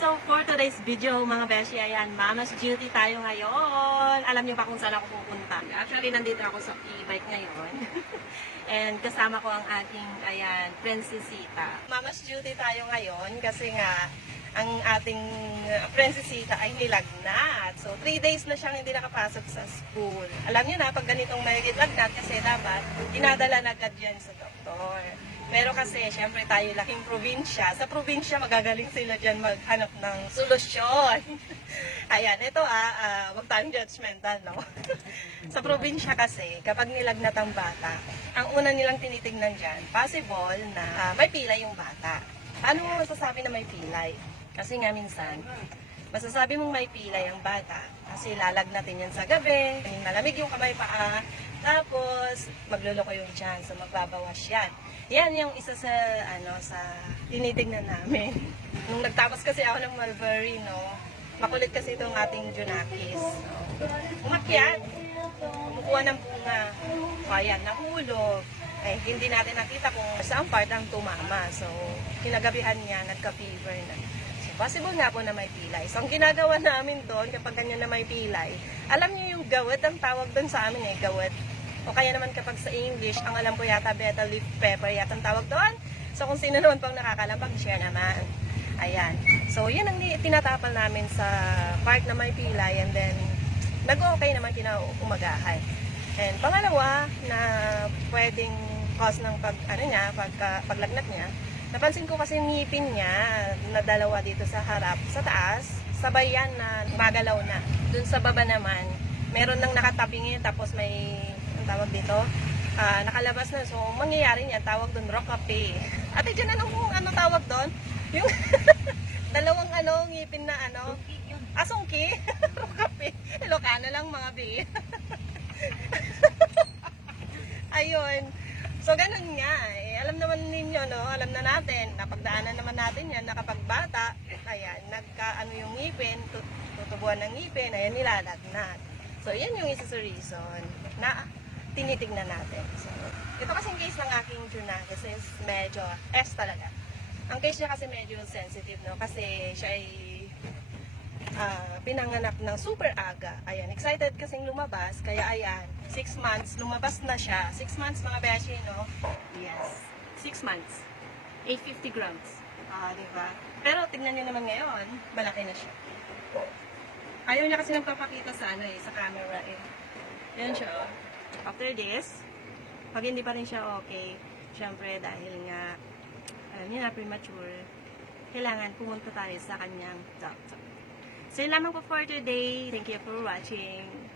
so for today's video mga beshi, ayan, Mama's Duty tayo ngayon. Alam niyo ba kung saan ako pupunta? Actually, nandito ako sa e-bike ngayon. And kasama ko ang aking, ayan, Princesita. Mama's Duty tayo ngayon kasi nga, ang ating uh, Princesita ay nilagnat. So, three days na siyang hindi nakapasok sa school. Alam niyo na, pag ganitong may lagnat, kasi dapat, dinadala na agad yan sa doktor. Pero kasi, syempre tayo laking probinsya. Sa probinsya, magagaling sila dyan maghanap ng solusyon. Ayan, ito ah, ah, wag tayong judgmental, no? sa probinsya kasi, kapag nilagnat ang bata, ang una nilang tinitingnan dyan, possible na ah, may pilay yung bata. Paano mo masasabi na may pilay? Kasi nga minsan, masasabi mong may pilay ang bata kasi lalagnatin yan sa gabi, malamig yung kamay paa, tapos magluloko yung tiyan, so magbabawas yan. Yan yung isa sa, ano, sa tinitignan namin. Nung nagtapos kasi ako ng Mulberry, no, makulit kasi itong ating Junakis. Umakyat, kumukuha ng bunga, o ayan, nahulog. Eh, hindi natin nakita kung saan part ang tumama. So, kinagabihan niya, nagka-fever na. So, possible nga po na may pilay. So, ang ginagawa namin doon, kapag ganyan na may pilay, alam niyo yung gawad, ang tawag doon sa amin eh, gawad. O kaya naman kapag sa English, ang alam ko yata beta leaf pepper yata ang tawag doon. So, kung sino naman pang nakakalam, share naman. Ayan. So, yun ang tinatapal namin sa part na may pilay and then, nag-okay naman kinaumagahan. And pangalawa, na pwedeng cause ng pag, ano niya, pagka, paglagnat niya, napansin ko kasi ngipin niya na dalawa dito sa harap, sa taas, sabay yan na magalaw na. Dun sa baba naman, meron nang nakatabingin tapos may, ang tawag dito, ah, nakalabas na. So, mangyayari niya, tawag doon, rocape. Ate, dyan anong, ano tawag doon? Yung dalawang ano, ngipin na ano, Asungki? Rocape. Ilocano lang mga bi. Ayun. So, ganun nga. Eh, alam naman ninyo, no? Alam na natin. Napagdaanan naman natin yan na kapag bata, ayan, nagka, ano yung ngipin, tut- tutubuan ng ngipin, ayan, nilalagnat. So, yan yung isa sa reason na tinitignan natin. So, ito kasing case ng aking Junakis is medyo S talaga. Ang case niya kasi medyo sensitive, no? Kasi siya ay ah, pinanganak ng super aga. Ayan, excited kasing lumabas. Kaya ayan, 6 months, lumabas na siya. 6 months mga beshi, no? Yes. 6 months. 850 grams. Ah, di ba? Pero tignan niyo naman ngayon, malaki na siya. Ayaw niya kasi nagpapakita sa ano eh, sa camera eh. Yan siya. oh. After this, pag hindi pa rin siya okay, syempre dahil nga, alam niya na premature, kailangan pumunta tayo sa kanyang doctor. So yun lamang po for today. Thank you for watching.